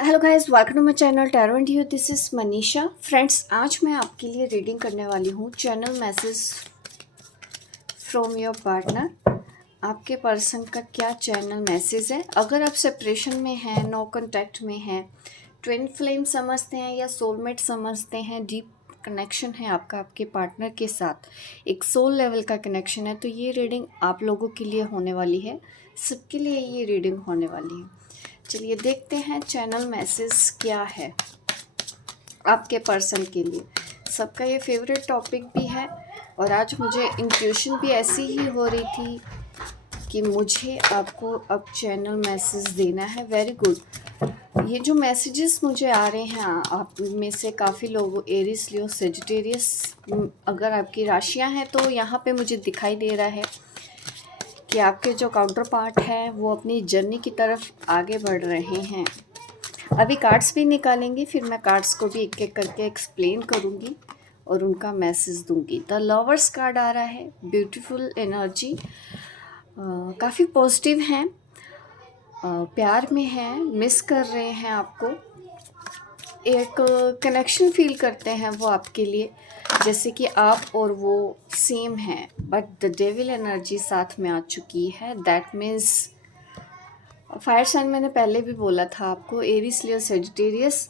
Hello guys, welcome to my channel tarot and you. This is Manisha. Friends, आज मैं आपके लिए रीडिंग करने वाली हूँ channel message from your partner. आपके पर्सन का क्या चैनल मैसेज है? अगर आप सेपरेशन में हैं, नो कांटेक्ट में हैं, ट्विन फ्लेम समझते हैं या सोलमेट समझते हैं, डीप कनेक्शन है आपका आपके पार्टनर के साथ, एक सोल लेवल का कनेक्शन है, तो ये रीडिंग आप लोगों के लिए होने वाली है। सबके लिए ये रीडिंग होने वाली है। चलिए देखते हैं चैनल मैसेज क्या है आपके पर्सन के लिए। सबका ये फेवरेट टॉपिक भी है और आज मुझे इंट्यूशन भी ऐसी ही हो रही थी कि मुझे आपको अब चैनल मैसेज देना है। Very good. ये जो मैसेजेस मुझे आ रहे हैं, आप में से काफ़ी लोग एरिस, लियो, सेजिटेरियस अगर आपकी राशियां हैं तो यहाँ पे मुझे दिखाई दे रहा है कि आपके जो काउंटर पार्ट है वो अपनी जर्नी की तरफ आगे बढ़ रहे हैं। अभी कार्ड्स भी निकालेंगे, फिर मैं कार्ड्स को भी एक एक करके एक्सप्लेन करूँगी और उनका मैसेज दूंगी। द लवर्स कार्ड आ रहा है, ब्यूटीफुल एनर्जी, काफ़ी पॉजिटिव हैं, प्यार में हैं, मिस कर रहे हैं आपको, एक कनेक्शन फील करते हैं वो आपके लिए, जैसे कि आप और वो सेम हैं, बट द डेविल एनर्जी साथ में आ चुकी है। दैट मीन्स फायर साइन मैंने पहले भी बोला था आपको, एरिस, लियो, सेजिटेरियस,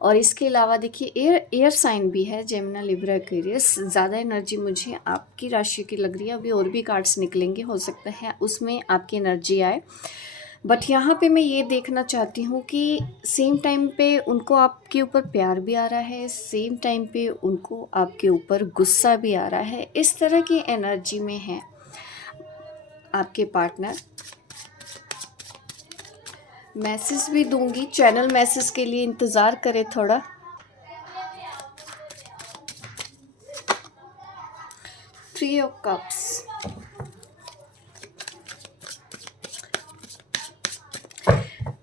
और इसके अलावा देखिए एयर साइन भी है, जेमिनी, लिब्रा, एक्वेरियस। ज़्यादा एनर्जी मुझे आपकी राशि की लग रही है। अभी और भी कार्ड्स निकलेंगे, हो सकता है उसमें आपकी एनर्जी आए, बट यहाँ पे मैं ये देखना चाहती हूँ कि सेम टाइम पे उनको आपके ऊपर प्यार भी आ रहा है, सेम टाइम पे उनको आपके ऊपर गुस्सा भी आ रहा है। इस तरह की एनर्जी में है आपके पार्टनर। मैसेज भी दूंगी, चैनल मैसेज के लिए इंतज़ार करें थोड़ा। थ्री ऑफ कप्स,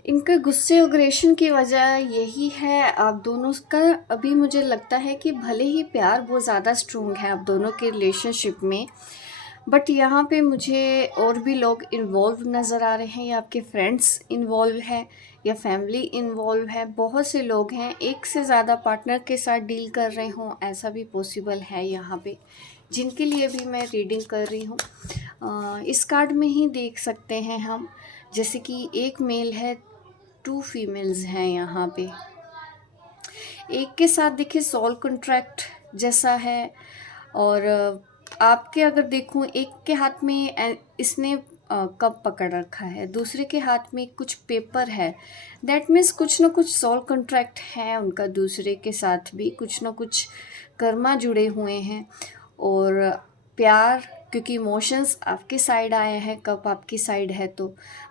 इनके गुस्से अग्रेशन की वजह यही है आप दोनों का। अभी मुझे लगता है कि भले ही प्यार बहुत ज़्यादा स्ट्रोंग है आप दोनों के रिलेशनशिप में, बट यहाँ पे मुझे और भी लोग इन्वॉल्व नज़र आ रहे हैं, या आपके फ्रेंड्स इन्वॉल्व हैं या फैमिली इन्वॉल्व है। बहुत से लोग हैं, एक से ज़्यादा पार्टनर के साथ डील कर रहे हों, ऐसा भी पॉसिबल है यहाँ पे, जिनके लिए भी मैं रीडिंग कर रही हूँ। इस कार्ड में ही देख सकते हैं हम, जैसे कि एक मेल है, टू फीमेल्स हैं यहाँ पे। एक के साथ देखिए सोल कॉन्ट्रैक्ट जैसा है, और आपके अगर देखूं, एक के हाथ में इसने कप पकड़ रखा है, दूसरे के हाथ में कुछ पेपर है। दैट मीन्स कुछ ना कुछ सोल कॉन्ट्रैक्ट है उनका, दूसरे के साथ भी कुछ ना कुछ कर्मा जुड़े हुए हैं। और प्यार, क्योंकि इमोशंस आपकी साइड आए हैं, कप आपकी साइड है तो,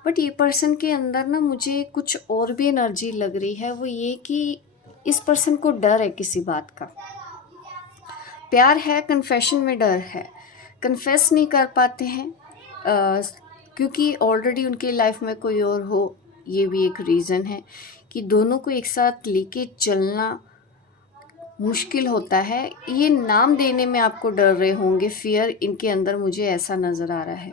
बट ये पर्सन के अंदर ना मुझे कुछ और भी एनर्जी लग रही है। वो ये कि इस पर्सन को डर है किसी बात का। प्यार है, कन्फेशन में डर है, कन्फेस नहीं कर पाते हैं, क्योंकि ऑलरेडी उनकी लाइफ में कोई और हो, ये भी एक रीज़न है कि दोनों को एक साथ लेके चलना मुश्किल होता है। ये नाम देने में आपको डर रहे होंगे, फियर इनके अंदर मुझे ऐसा नज़र आ रहा है।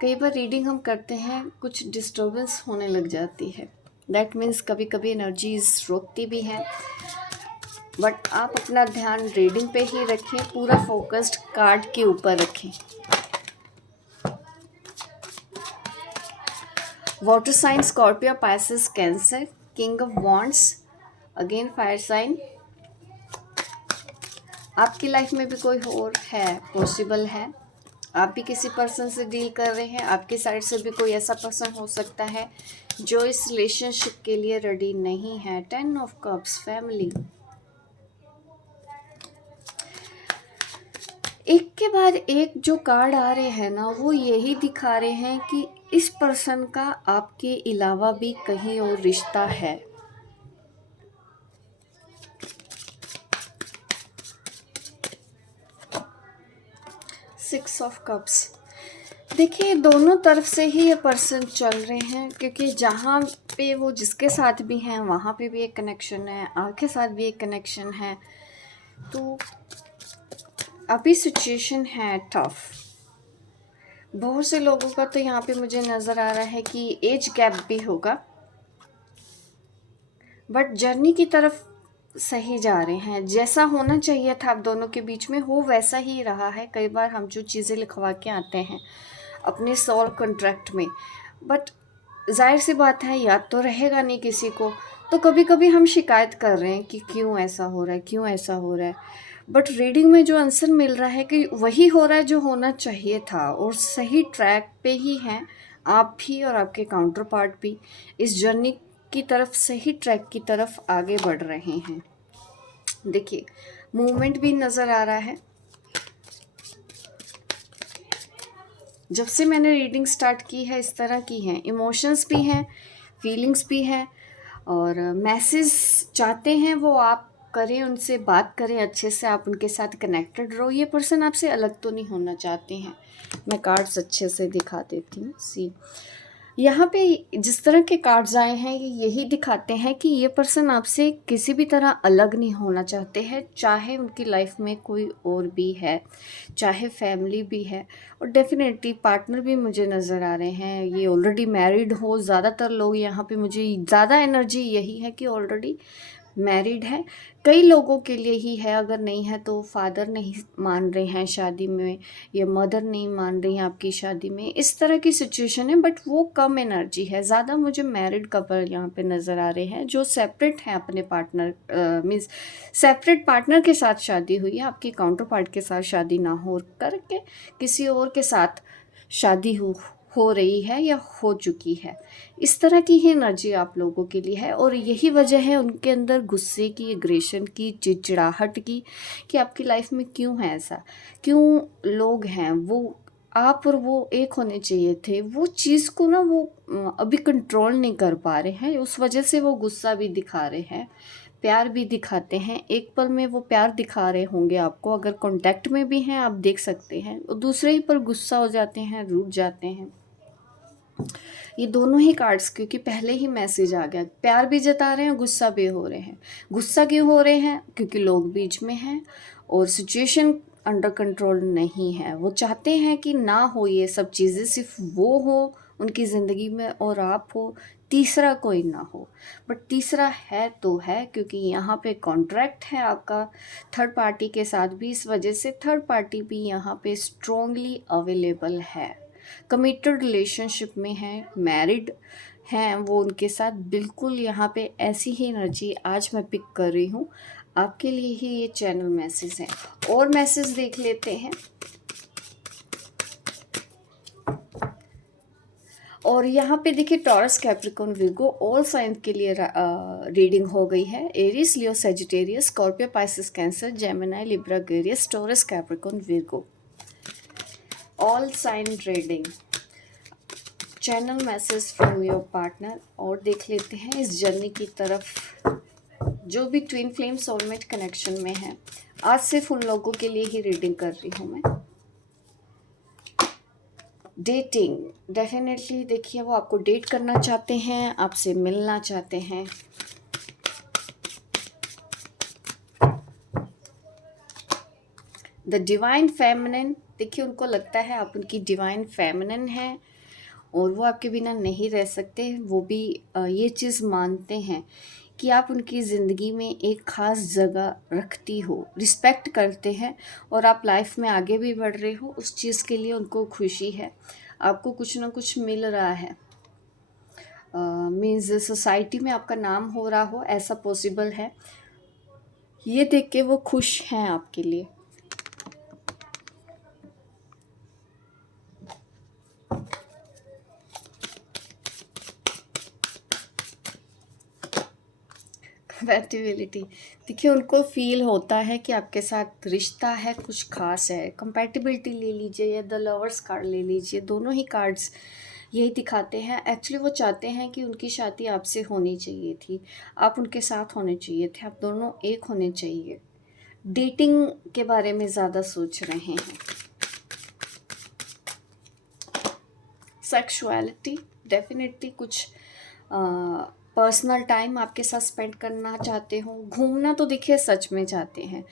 कई बार रीडिंग हम करते हैं, कुछ डिस्टर्बेंस होने लग जाती है। दैट मीन्स कभी कभी एनर्जीज रोकती भी हैं, बट आप अपना ध्यान रीडिंग पे ही रखें, पूरा फोकस्ड कार्ड के ऊपर रखें। Water sign, Scorpio, Pisces, Cancer, king of wands, again fire sign. आपकी लाइफ में भी कोई और है, पॉसिबल है आप भी किसी पर्सन से डील कर रहे हैं, आपकी साइड से भी कोई ऐसा पर्सन हो सकता है जो इस रिलेशनशिप के लिए रेडी नहीं है। 10 ऑफ कप्स, फैमिली। एक के बाद एक जो कार्ड आ रहे हैं ना, वो यही दिखा रहे हैं कि इस पर्सन का आपके अलावा भी कहीं और रिश्ता है। सिक्स ऑफ कप्स, देखिए दोनों तरफ से ही ये पर्सन चल रहे हैं, क्योंकि जहाँ पे वो जिसके साथ भी हैं वहाँ पे भी एक कनेक्शन है, आपके साथ भी एक कनेक्शन है। तो अभी सिचुएशन है टफ, बहुत से लोगों का तो यहाँ पे मुझे नज़र आ रहा है कि एज गैप भी होगा, बट जर्नी की तरफ सही जा रहे हैं। जैसा होना चाहिए था आप दोनों के बीच में हो वैसा ही रहा है। कई बार हम जो चीज़ें लिखवा के आते हैं अपने सोल कॉन्ट्रैक्ट में, बट जाहिर सी बात है याद तो रहेगा नहीं किसी को, तो कभी कभी हम शिकायत कर रहे हैं कि क्यों ऐसा हो रहा है, क्यों ऐसा हो रहा है। बट रीडिंग में जो आंसर मिल रहा है कि वही हो रहा है जो होना चाहिए था, और सही ट्रैक पे ही हैं आप भी और आपके काउंटर पार्ट भी। इस जर्नी की तरफ, सही ट्रैक की तरफ आगे बढ़ रहे हैं। देखिए मूवमेंट भी नज़र आ रहा है। जब से मैंने रीडिंग स्टार्ट की है इस तरह की है, इमोशंस भी हैं, फीलिंग्स भी हैं, और मैसेज चाहते हैं वो आप करें, उनसे बात करें अच्छे से, आप उनके साथ कनेक्टेड रहो। ये पर्सन आपसे अलग तो नहीं होना चाहते हैं। मैं कार्ड्स अच्छे से दिखा देती हूँ। सी यहाँ पे जिस तरह के कार्ड्स आए हैं ये यही दिखाते हैं कि ये पर्सन आपसे किसी भी तरह अलग नहीं होना चाहते हैं, चाहे उनकी लाइफ में कोई और भी है, चाहे फैमिली भी है, और डेफिनेटली पार्टनर भी मुझे नज़र आ रहे हैं। ये ऑलरेडी मैरिड हो, ज़्यादातर लोग यहाँ पे, मुझे ज़्यादा एनर्जी यही है कि ऑलरेडी मैरिड है। कई लोगों के लिए ही है, अगर नहीं है तो फादर नहीं मान रहे हैं शादी में, या मदर नहीं मान रही हैं आपकी शादी में, इस तरह की सिचुएशन है। बट वो कम एनर्जी है, ज़्यादा मुझे मैरिड कपल यहाँ पे नज़र आ रहे हैं जो सेपरेट हैं अपने पार्टनर, मीन्स सेपरेट पार्टनर के साथ शादी हुई है, आपकी काउंटर पार्ट के साथ शादी ना हो करके किसी और के साथ शादी हो रही है या हो चुकी है। इस तरह की ही एनर्जी आप लोगों के लिए है, और यही वजह है उनके अंदर गुस्से की, एग्रेशन की, चिड़चिड़ाहट की, कि आपकी लाइफ में क्यों है ऐसा, क्यों लोग हैं वो, आप और वो एक होने चाहिए थे। वो चीज़ को ना वो अभी कंट्रोल नहीं कर पा रहे हैं, उस वजह से वो गुस्सा भी दिखा रहे हैं, प्यार भी दिखाते हैं। एक पल में वो प्यार दिखा रहे होंगे आपको, अगर कांटेक्ट में भी हैं आप देख सकते हैं, और दूसरे ही पर गुस्सा हो जाते हैं, रूठ जाते हैं। ये दोनों ही कार्ड्स, क्योंकि पहले ही मैसेज आ गया, प्यार भी जता रहे हैं, गुस्सा भी हो रहे हैं। गुस्सा क्यों हो रहे हैं? क्योंकि लोग बीच में हैं और सिचुएशन अंडर कंट्रोल नहीं है। वो चाहते हैं कि ना हो ये सब चीज़ें, सिर्फ वो हो उनकी ज़िंदगी में और आप हो, तीसरा कोई ना हो। बट तीसरा है तो है, क्योंकि यहाँ पे कॉन्ट्रैक्ट है आपका थर्ड पार्टी के साथ भी, इस वजह से थर्ड पार्टी भी यहाँ पे स्ट्रॉन्गली अवेलेबल है, कमिटेड रिलेशनशिप में हैं, मैरिड हैं वो, उनके साथ बिल्कुल यहाँ पे ऐसी ही एनर्जी आज मैं पिक कर रही हूँ। आपके लिए ही ये चैनल मैसेज है। और मैसेज देख लेते हैं। और यहाँ पे देखिए Taurus, Capricorn, Virgo all sign के लिए रीडिंग हो गई है। Aries, Leo, Sagittarius, Scorpio, Pisces, Cancer, Gemini, Libra, Aquarius, Taurus, Capricorn, Virgo all sign reading, channel message from your partner. और देख लेते हैं इस जर्नी की तरफ जो भी ट्विन फ्लेम सोलमेट कनेक्शन में है। आज सिर्फ उन लोगों के लिए ही रीडिंग कर रही हूँ मैं। डेटिंग, डेफिनेटली देखिए वो आपको डेट करना चाहते हैं, आपसे मिलना चाहते हैं। द डिवाइन फेमिनिन, देखिए उनको लगता है आप उनकी डिवाइन फेमिनिन हैं और वो आपके बिना नहीं रह सकते। वो भी ये चीज़ मानते हैं कि आप उनकी ज़िंदगी में एक ख़ास जगह रखती हो, रिस्पेक्ट करते हैं, और आप लाइफ में आगे भी बढ़ रहे हो, उस चीज़ के लिए उनको खुशी है। आपको कुछ ना कुछ मिल रहा है, मीन्स सोसाइटी में आपका नाम हो रहा हो, ऐसा पॉसिबल है। ये देख के वो खुश हैं आपके लिए। कंपैटिबिलिटी, देखिए उनको फील होता है कि आपके साथ रिश्ता है, कुछ खास है। कंपैटिबिलिटी ले लीजिए या द लवर्स कार्ड ले लीजिए, दोनों ही कार्ड्स यही दिखाते हैं। एक्चुअली वो चाहते हैं कि उनकी शादी आपसे होनी चाहिए थी, आप उनके साथ होने चाहिए थे, आप दोनों एक होने चाहिए। डेटिंग के बारे में ज़्यादा सोच रहे हैं। सेक्सुअलिटी, डेफिनेटली कुछ पर्सनल टाइम आपके साथ स्पेंड करना चाहते हो। घूमना तो देखिए सच में चाहते हैं,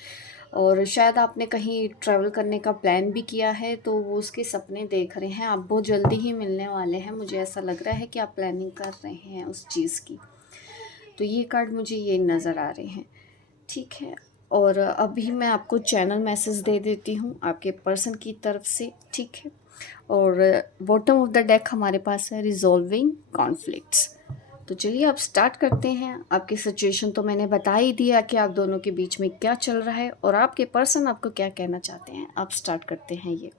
और शायद आपने कहीं ट्रैवल करने का प्लान भी किया है, तो वो उसके सपने देख रहे हैं। आप बहुत जल्दी ही मिलने वाले हैं, मुझे ऐसा लग रहा है कि आप प्लानिंग कर रहे हैं उस चीज़ की। तो ये कार्ड मुझे ये नज़र आ रहे हैं, ठीक है। और अभी मैं आपको चैनल मैसेज दे देती हूँ आपके पर्सन की तरफ से, ठीक है। और बॉटम ऑफ द डेक हमारे पास है रिजॉल्विंग कॉन्फ्लिक्ट्स। तो चलिए अब स्टार्ट करते हैं। आपकी सिचुएशन तो मैंने बता ही दिया कि आप दोनों के बीच में क्या चल रहा है और आपके पर्सन आपको क्या कहना चाहते हैं। अब स्टार्ट करते हैं। ये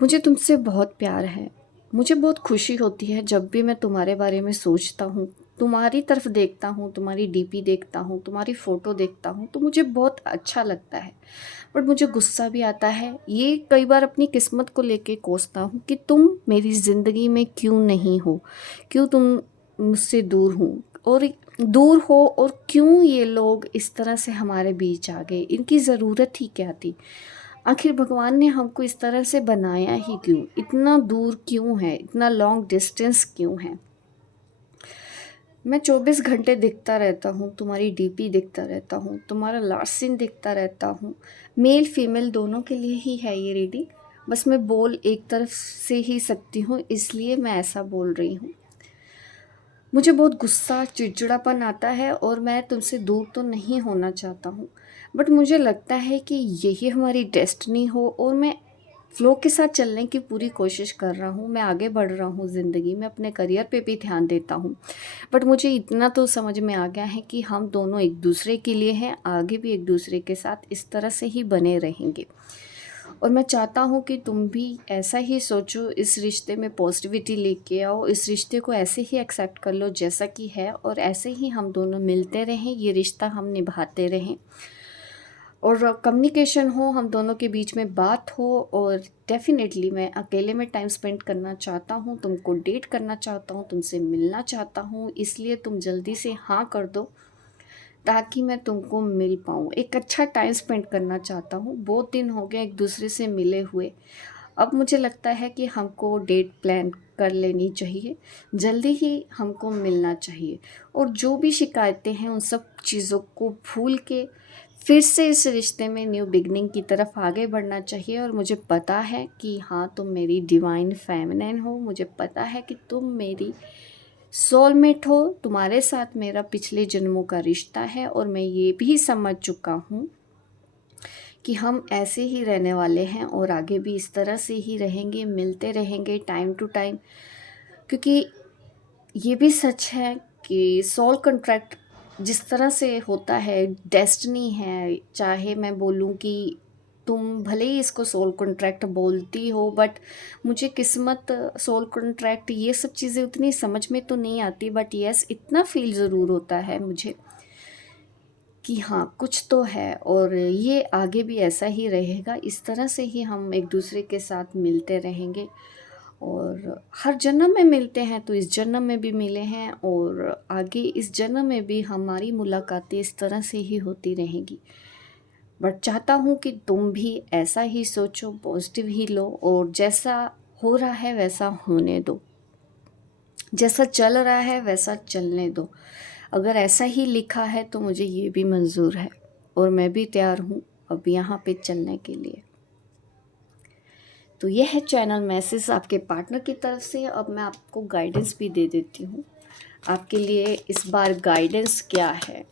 मुझे तुमसे बहुत प्यार है। मुझे बहुत खुशी होती है जब भी मैं तुम्हारे बारे में सोचता हूँ, तुम्हारी तरफ देखता हूँ, तुम्हारी डीपी देखता हूँ, तुम्हारी फ़ोटो देखता हूँ, तो मुझे बहुत अच्छा लगता है। बट मुझे गुस्सा भी आता है। ये कई बार अपनी किस्मत को लेके कोसता हूँ कि तुम मेरी ज़िंदगी में क्यों नहीं हो, क्यों तुम मुझसे दूर हो, और दूर हो, और क्यों ये लोग इस तरह से हमारे बीच आ गए। इनकी ज़रूरत ही क्या थी। आखिर भगवान ने हमको इस तरह से बनाया ही क्यों, इतना दूर क्यों है, इतना लॉन्ग डिस्टेंस क्यों है। मैं 24 घंटे दिखता रहता हूँ, तुम्हारी डीपी दिखता रहता हूँ, तुम्हारा लास्ट सीन दिखता रहता हूँ। मेल फीमेल दोनों के लिए ही है ये रीडिंग, बस मैं बोल एक तरफ से ही सकती हूँ, इसलिए मैं ऐसा बोल रही हूँ। मुझे बहुत गुस्सा चिड़चिड़ापन आता है और मैं तुमसे दूर तो नहीं होना चाहता हूँ, बट मुझे लगता है कि यही हमारी डेस्टिनी हो, और मैं फ़्लो के साथ चलने की पूरी कोशिश कर रहा हूँ। मैं आगे बढ़ रहा हूँ ज़िंदगी में, अपने करियर पे भी ध्यान देता हूँ। बट मुझे इतना तो समझ में आ गया है कि हम दोनों एक दूसरे के लिए हैं, आगे भी एक दूसरे के साथ इस तरह से ही बने रहेंगे। और मैं चाहता हूँ कि तुम भी ऐसा ही सोचो, इस रिश्ते में पॉजिटिविटी लेके आओ, इस रिश्ते को ऐसे ही एक्सेप्ट कर लो जैसा कि है, और ऐसे ही हम दोनों मिलते रहें, ये रिश्ता हम निभाते रहें, और कम्युनिकेशन हो, हम दोनों के बीच में बात हो। और डेफ़िनेटली मैं अकेले में टाइम स्पेंड करना चाहता हूँ, तुमको डेट करना चाहता हूँ, तुमसे मिलना चाहता हूँ, इसलिए तुम जल्दी से हाँ कर दो ताकि मैं तुमको मिल पाऊँ। एक अच्छा टाइम स्पेंड करना चाहता हूँ, बहुत दिन हो गए एक दूसरे से मिले हुए। अब मुझे लगता है कि हमको डेट प्लान कर लेनी चाहिए, जल्दी ही हमको मिलना चाहिए, और जो भी शिकायतें हैं उन सब चीज़ों को भूल के फिर से इस रिश्ते में न्यू बिगनिंग की तरफ आगे बढ़ना चाहिए। और मुझे पता है कि हाँ, तुम मेरी डिवाइन फेमिनिन हो, मुझे पता है कि तुम मेरी सोलमेट हो, तुम्हारे साथ मेरा पिछले जन्मों का रिश्ता है, और मैं ये भी समझ चुका हूँ कि हम ऐसे ही रहने वाले हैं और आगे भी इस तरह से ही रहेंगे, मिलते रहेंगे टाइम टू टाइम। क्योंकि ये भी सच है कि सोल कॉन्ट्रैक्ट जिस तरह से होता है, डेस्टिनी है। चाहे मैं बोलूँ कि तुम भले ही इसको सोल कॉन्ट्रैक्ट बोलती हो, बट मुझे किस्मत, सोल कॉन्ट्रैक्ट, ये सब चीज़ें उतनी समझ में तो नहीं आती, बट यस इतना फील ज़रूर होता है मुझे कि हाँ, कुछ तो है, और ये आगे भी ऐसा ही रहेगा। इस तरह से ही हम एक दूसरे के साथ मिलते रहेंगे, और हर जन्म में मिलते हैं तो इस जन्म में भी मिले हैं, और आगे इस जन्म में भी हमारी मुलाकातें इस तरह से ही होती रहेंगी। बट चाहता हूँ कि तुम भी ऐसा ही सोचो, पॉजिटिव ही लो, और जैसा हो रहा है वैसा होने दो, जैसा चल रहा है वैसा चलने दो। अगर ऐसा ही लिखा है तो मुझे ये भी मंजूर है, और मैं भी तैयार हूँ अब यहाँ पे चलने के लिए। तो यह है चैनल मैसेज आपके पार्टनर की तरफ से। अब मैं आपको गाइडेंस भी दे देती हूँ। आपके लिए इस बार गाइडेंस क्या है,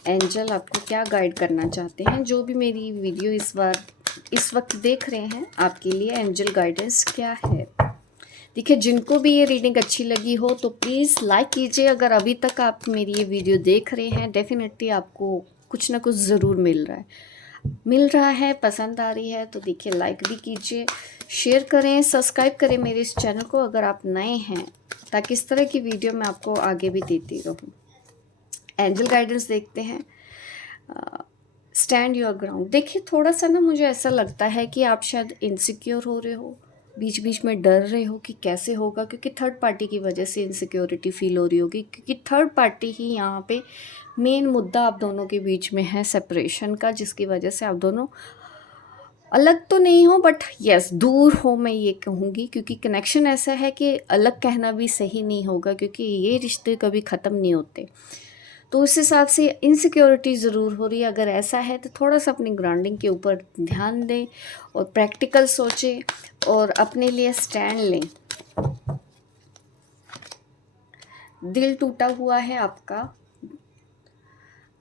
एंजल आपको क्या गाइड करना चाहते हैं। जो भी मेरी वीडियो इस वक्त देख रहे हैं, आपके लिए एंजल गाइडेंस क्या है। देखिए, जिनको भी ये रीडिंग अच्छी लगी हो तो प्लीज़ लाइक कीजिए। अगर अभी तक आप मेरी ये वीडियो देख रहे हैं, डेफिनेटली आपको कुछ ना कुछ ज़रूर मिल रहा है, पसंद आ रही है, तो देखिए लाइक भी कीजिए, शेयर करें, सब्सक्राइब करें मेरे इस चैनल को अगर आप नए हैं, ताकि इस तरह की वीडियो मैं आपको आगे भी देती रहूँ। एंजल गाइडेंस देखते हैं। Stand your ground. देखिए, थोड़ा सा ना मुझे ऐसा लगता है कि आप शायद इनसिक्योर हो रहे हो, बीच बीच में डर रहे हो कि कैसे होगा, क्योंकि थर्ड पार्टी की वजह से इनसिक्योरिटी फील हो रही होगी, क्योंकि थर्ड पार्टी ही यहाँ पे मेन मुद्दा आप दोनों के बीच में है, सेपरेशन का, जिसकी वजह से आप दोनों अलग तो नहीं हो, बट यस दूर हो, मैं ये कहूँगी। क्योंकि कनेक्शन ऐसा है कि अलग कहना भी सही नहीं होगा, क्योंकि ये रिश्ते कभी ख़त्म नहीं होते। तो उस हिसाब से इनसिक्योरिटी ज़रूर हो रही है। अगर ऐसा है तो थोड़ा सा अपनी ग्राउंडिंग के ऊपर ध्यान दें और प्रैक्टिकल सोचें और अपने लिए स्टैंड लें। दिल टूटा हुआ है आपका,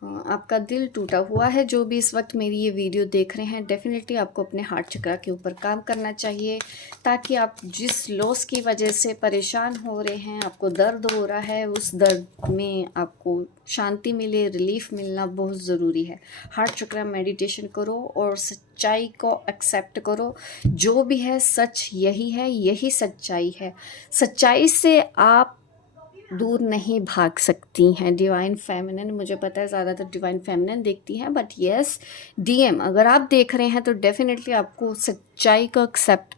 आपका दिल टूटा हुआ है। जो भी इस वक्त मेरी ये वीडियो देख रहे हैं, डेफिनेटली आपको अपने हार्ट चक्र के ऊपर काम करना चाहिए, ताकि आप जिस लॉस की वजह से परेशान हो रहे हैं, आपको दर्द हो रहा है, उस दर्द में आपको शांति मिले, रिलीफ मिलना बहुत ज़रूरी है। हार्ट चक्र मेडिटेशन करो और सच्चाई को एक्सेप्ट करो। जो भी है सच यही है, यही सच्चाई है। सच्चाई से आप दूर नहीं भाग सकती हैं। डिवाइन फेमिनिन, मुझे पता है ज़्यादातर डिवाइन फेमिनिन देखती हैं, बट येस, डीएम अगर आप देख रहे हैं तो डेफिनेटली आपको सच्चाई को एक्सेप्ट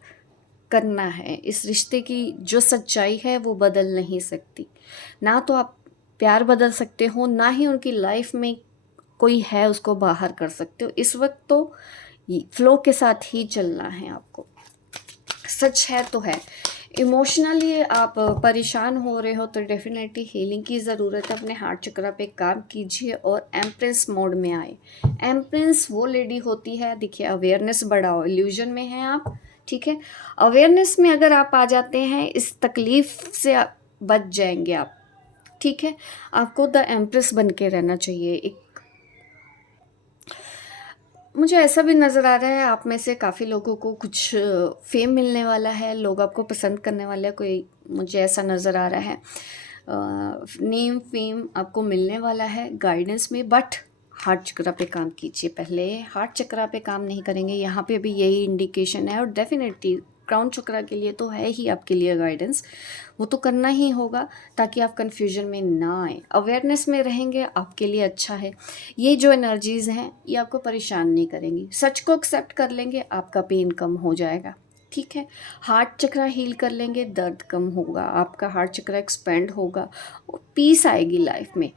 करना है। इस रिश्ते की जो सच्चाई है वो बदल नहीं सकती। ना तो आप प्यार बदल सकते हो, ना ही उनकी लाइफ में कोई है उसको बाहर कर सकते हो। इस वक्त तो फ्लो के साथ ही चलना है आपको। सच है तो है। इमोशनली आप परेशान हो रहे हो तो डेफिनेटली हीलिंग की ज़रूरत है। अपने हार्ट चक्र पे काम कीजिए और एम्प्रेस मोड में आए। एम्प्रेस वो लेडी होती है, देखिए अवेयरनेस बढ़ाओ, इल्यूजन में हैं आप, ठीक है। अवेयरनेस में अगर आप आ जाते हैं, इस तकलीफ़ से बच जाएंगे आप, ठीक है। आपको द एम्प्रेस बन के रहना चाहिए। एक मुझे ऐसा भी नज़र आ रहा है आप में से काफ़ी लोगों को कुछ फेम मिलने वाला है, लोग आपको पसंद करने वाले हैं, कोई मुझे ऐसा नज़र आ रहा है। नेम फेम आपको मिलने वाला है गाइडेंस में, बट हार्ट चक्र पे काम कीजिए। पहले हार्ट चक्र पे काम नहीं करेंगे, यहाँ पे भी यही इंडिकेशन है। और डेफिनेटली क्राउन चक्र के लिए तो है ही आपके लिए गाइडेंस, वो तो करना ही होगा ताकि आप कंफ्यूजन में ना आए। अवेयरनेस में रहेंगे आपके लिए अच्छा है। ये जो एनर्जीज़ हैं ये आपको परेशान नहीं करेंगी। सच को एक्सेप्ट कर लेंगे, आपका पेन कम हो जाएगा, ठीक है। हार्ट चक्र हील कर लेंगे, दर्द कम होगा, आपका हार्ट चक्र एक्सपेंड होगा और पीस आएगी लाइफ में।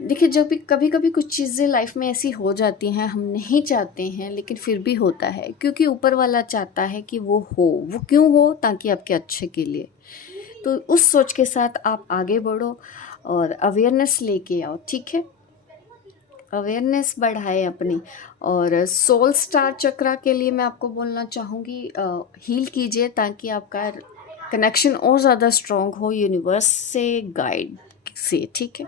देखिए, जब भी कभी कभी कुछ चीज़ें लाइफ में ऐसी हो जाती हैं, हम नहीं चाहते हैं लेकिन फिर भी होता है, क्योंकि ऊपर वाला चाहता है कि वो हो। वो क्यों हो? ताकि आपके अच्छे के लिए। तो उस सोच के साथ आप आगे बढ़ो और अवेयरनेस लेके आओ, ठीक है। अवेयरनेस बढ़ाए अपनी। और सोल स्टार चक्रा के लिए मैं आपको बोलना चाहूँगी, हील कीजिए ताकि आपका कनेक्शन और ज़्यादा स्ट्रॉन्ग हो यूनिवर्स से, गाइड से, ठीक है।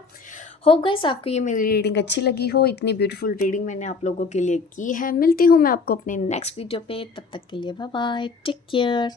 होप गाइस आपको ये मेरी रीडिंग अच्छी लगी हो। इतनी ब्यूटीफुल रीडिंग मैंने आप लोगों के लिए की है। मिलती हूँ मैं आपको अपने नेक्स्ट वीडियो पे, तब तक के लिए बाय बाय, टेक केयर।